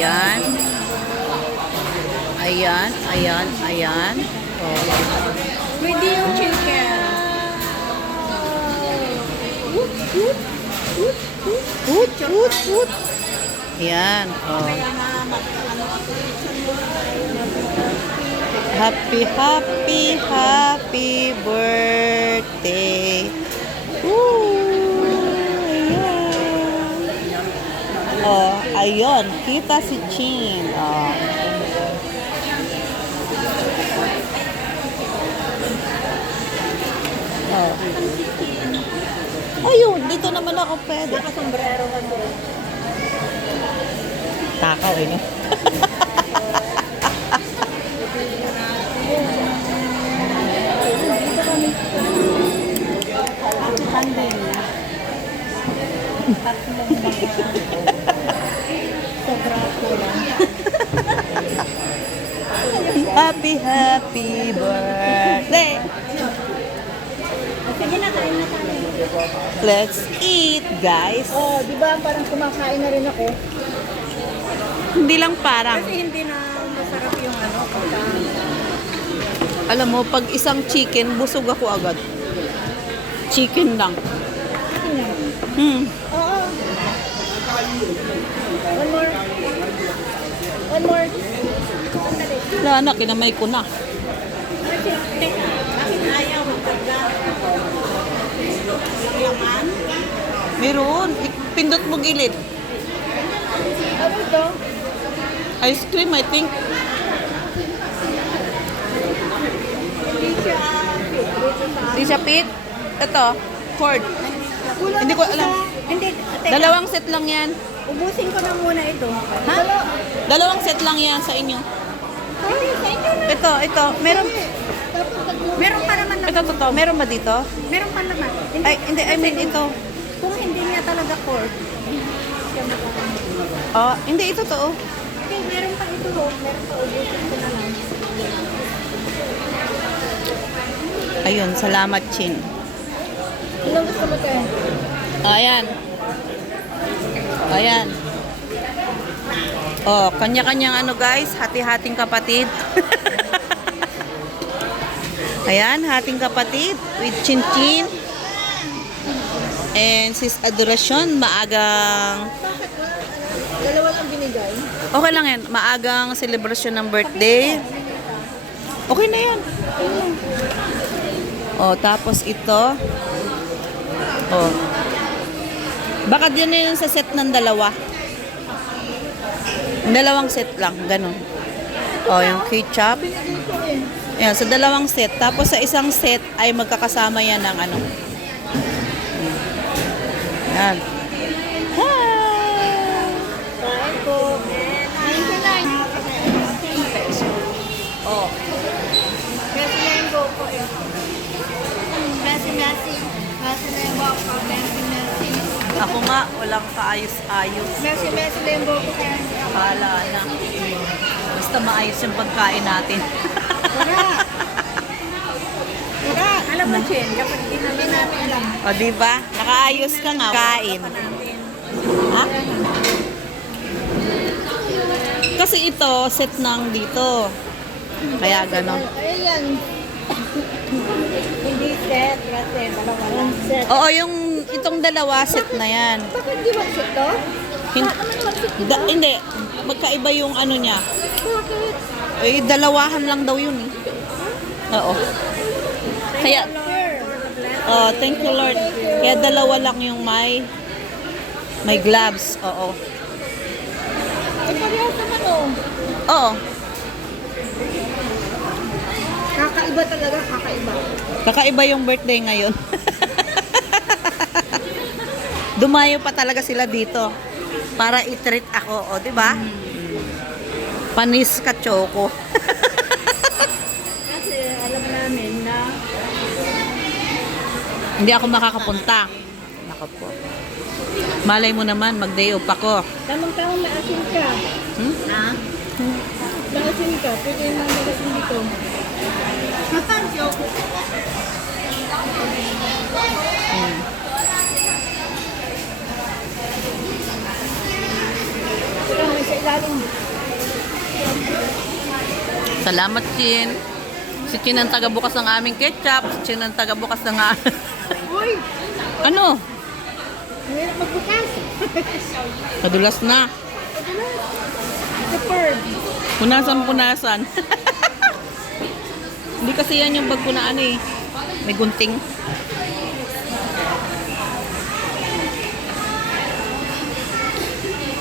Ayan. Ayan, ayan, ayan. Oh. Pwede yung chicken. Woot. Ayan. Oh. Happy birthday. Woo! Ayan. Oh, ayun. Kita si Chin. Oh. Oh. Ayun, dito naman ako pwede. Nakasombrero ka doon. Takaw eh, no? Tandem. Tatlong mga sobra ko lang. Happy birthday! Sige na, kain na tayo. Let's eat, guys! Oh, di ba parang kumakain na rin ako? Hindi lang parang. Kasi hindi na masarap yung pagka... Alam mo, pag isang chicken, busog ako agad. Chicken lang. Oo. One more. One more. Sandali. Wala na, kinamay ko na. Kasi, teka, bakit ayaw magpagka? Laman? Meron. Pindot mo gilid. Ano ito? Ice cream, I think. Di siya pit. Ito, cord. Hindi ko alam. Hindi, teka. Dalawang set lang yan. Ubusin ko na muna ito. Ha? Dalawang set lang yan sa inyo. Hindi, sa inyo na. Ito. Meron. Meron pa naman. Ito, totoo. Meron ba dito? Meron pa naman. Ay, hindi. I mean, ito. Kung hindi niya talaga cord. Oh, hindi. Ito to. Okay, meron pa ito. Meron pa. Ubusin ko na lang. Ayun, salamat, Chin. Ilang gusto mo tayo? Ayan. Ayan. Oh, kanya-kanyang guys, hati-hating kapatid. Ayan, hating kapatid with Chin-Chin. And sis Adoracion, maagang Dalawa lang binigay. okay lang yan, maagang celebration ng birthday. Okay na yan. Oh, tapos ito. Oh. Baka din na yun sa set ng dalawa. Dalawang set lang, ganun. Oh, yung ketchup. Yan, sa dalawang set. Tapos sa isang set ay magkakasama yan ng Yan. Hi! Kain po. 99. Oh. Messi na yung go po eh. Messi. Messi na yung go po. Messi. Ako nga, walang kaayos-ayos. Messi na yung go po kaya. Bahala na. Basta maayos yung pagkain natin. Tara, alam mo, Chen, kapag ginabi namin lang. O, diba? Nakaayos ka nga. Kain. Ha? Kasi ito, set nang dito. Kaya ganon. Ayan. Hindi set, kasi dalawa lang set. Oo, yung itong dalawa, set na yan. Bakit di ba set to? Hindi. Magkaiba yung niya. Bakit? Eh, dalawahan lang daw yun eh. Oo. Kaya, oh, thank you Lord. Kaya dalawa lang yung may gloves. Oo. Eh, parehas naman oh. Oo. Kakaiba talaga, kakaiba. Kakaiba yung birthday ngayon. Dumayo pa talaga sila dito para i-treat ako, o, di ba? Panis ka choco. Kasi alam namin na Hindi ako makakapunta. Nako po. Malay mo naman, mag-day off ako. tamang-tamang maasin ka. Ha? Maasin ka, pwede yung mga maasin dito. Joke. Ito, may sa ilalim. Salamat, Chin. Si Chin ang taga-bukas ng aming ketchup. Si Chin ang taga-bukas ng Uy! ano? Mahirap magbukas. Madulas na. Superb. Punasan. Hindi kasi yan yung bag ko na ano eh. May gunting.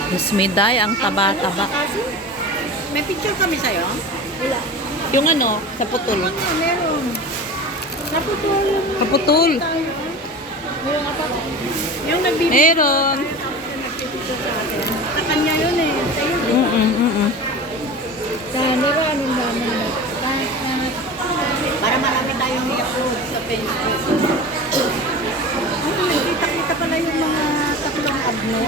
Mas meday ang taba-taba. May picture kami sa'yo? Wala. Yung ano, sa putol. Meron. Naputol. Kaputol. Meron apa? Yung nagbibigay. Meron. Sa kanya yun eh. Sa'yo. Dami ba? Anong dami na? Para marami tayong i-upload sa Facebook. Nakita pala yung mga tatlong abno.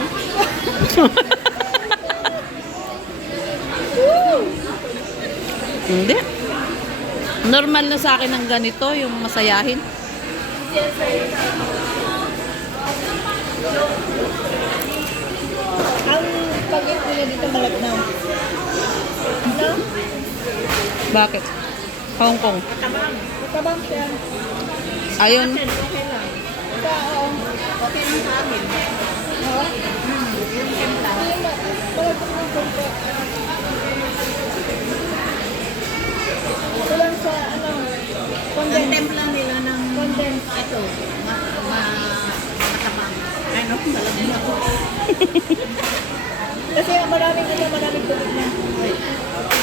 Hindi. Normal na sa akin ang ganito, yung masayahin. Ang pag-it nila dito malagnaw. No? Bakit? Hong Kong. Matabang siya. Ayun. Okay lang. Okay lang sa amin. No? Yung timpla. Ito lang sa ano, ang templa nila ng condense. Ito, matabang. Ano? Malagnaw. Kasi maraming tubig na.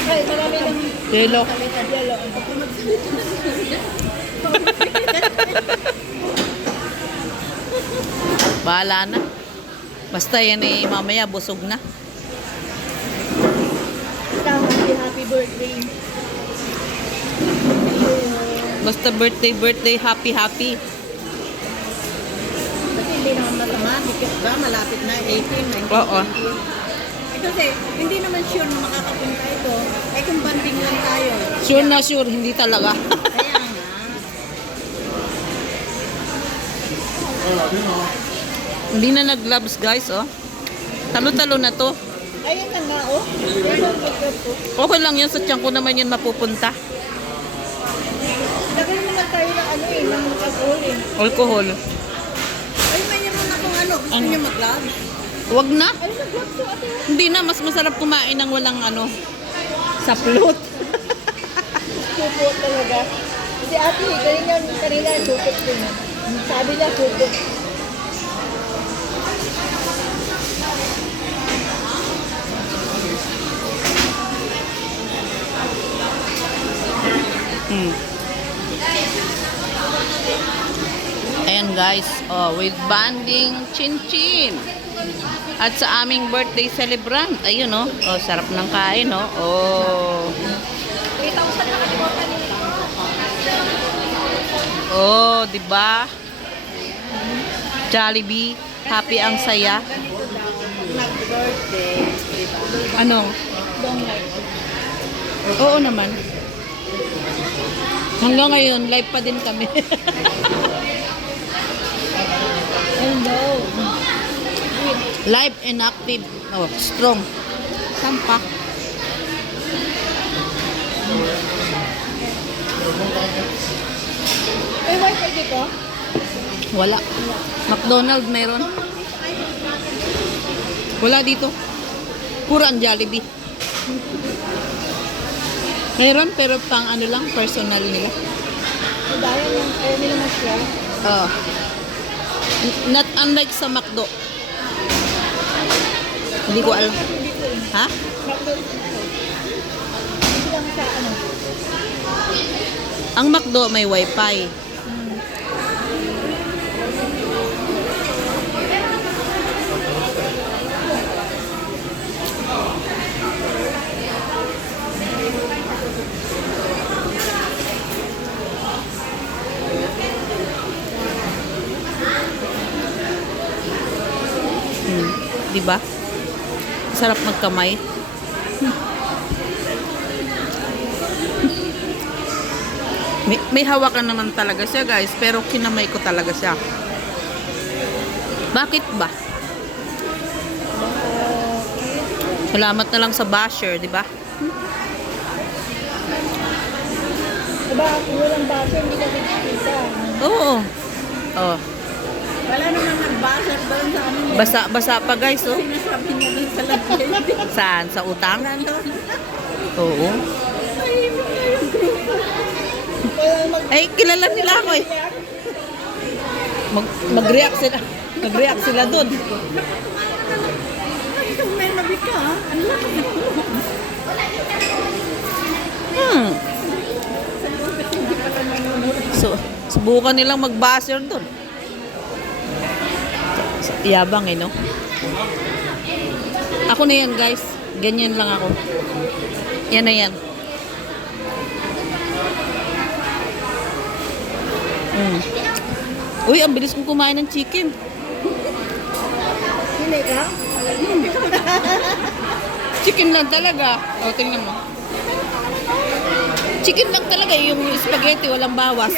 Ay, maraming ng Yelo. yellow. Bahala na. Basta yan eh, mamaya busog na. Happy birthday. Basta birthday, happy. Kasi hindi naman masama. Dikit ba? Malapit na 18, 19. Oo. Kasi hindi naman sure na makakapunta ito. Ay kung banding lang tayo. Sure na sure, hindi talaga. Kaya nga. Hindi na nag-gloves guys, oh. Talo-talo na to. Ayun na nga, oh. Ayun ang mag-grab ko. Okay lang yan, sa tiyan ko naman yun mapupunta. Lagay naman tayo ng ano eh, ng alcohol eh. Alcohol. Ay, may naman akong ano. Gusto Ano? niyo mag-grab? Wag na. Ay, mag-grab ko ate. Hindi na, mas masarap kumain ng walang ano, saplot. Supot talaga. Si ate, kanina supot din. Sabi niya supot. Ayan guys, oh, with banding chin-chin. At sa aming birthday celebrant, ayun oh, oh sarap ng kain oh. Oh. 3,000 na kalimutan nila. Oh, 'di ba? Jollibee, happy ang saya. Nag-birthday. Ano? Long life. Oo naman. Hanggang ngayon, live pa din kami. Hello. Live and active. Oh, strong. Sampak. May wifi dito? Wala. McDonald's meron. Wala dito. Puro ang Jollibee. Meron pero pang ano lang, personal nila. Dahil yung ayaw nila mag-share. Oh. Not unlike sa McDo. Hindi ko alam. Ha? Hindi lang sa ano. Ang McDo may wifi. Di ba? Sarap magkamay. May hawakan naman talaga siya, guys, pero kinamay ko talaga siya. Bakit ba? Salamat na lang sa basher, di ba? Diba, kung walang basa, hindi ka kita. Oo. Oh. Wala naman nagbasa doon sa amin. Basa pa guys, oh. Sinasabi niya doon sa lagay. Saan? Sa utang? Ganon. Oo. Ay, kilala nila ako eh. Mag-react sila. Mag-react sila doon. Ay, kung may nabi ka, ha? Ano lang? So, subukan nilang mag-buzzer doon. Yabang eh, no? Ako na yan, guys. Ganyan lang ako. Yan na yan. Uy, ang bilis kong kumain ng chicken. Hindi ka? Chicken lang talaga. O, tingnan mo. Chicken lang talaga. Yung spaghetti, walang bawas.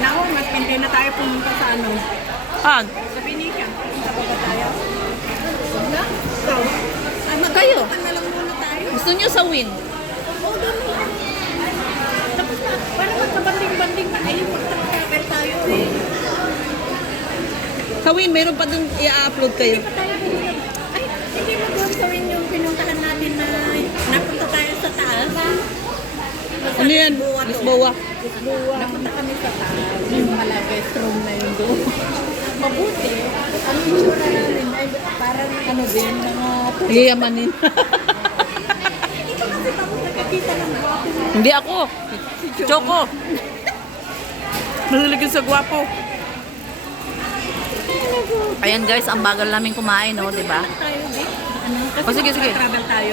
Naku, hindi na tayo pumunta sa ano. Ah, Sa Binican. Punta pa ba tayo? Wala? Ikaw? kayo. Ano na lang muna tayo? Gusto nyo sa win? Oo, doon. Tapos na, para magkabanding-banding na kayo, magkakapel tayo eh. Sa win, meron pa dun i-upload kayo. Hindi pa tayo pumunta. Ay, hindi mo doon gawin yung pinuntahan natin na napunta tayo sa taas. Ano yan? Lisboa. Napunta kami sa taas. Yung malagay room na yun doon. Mabuti. Ang itsura namin ay parang ano din, mga Yayamanin. ikaw kasi bago nakakita ng gwapo mo. Hindi ako. Choco. Mahilig yun sa gwapo. Ayan guys, ang bagal namin kumain, no, di ba? Tayo din. Ano? Kasi O, sige, sige. travel tayo.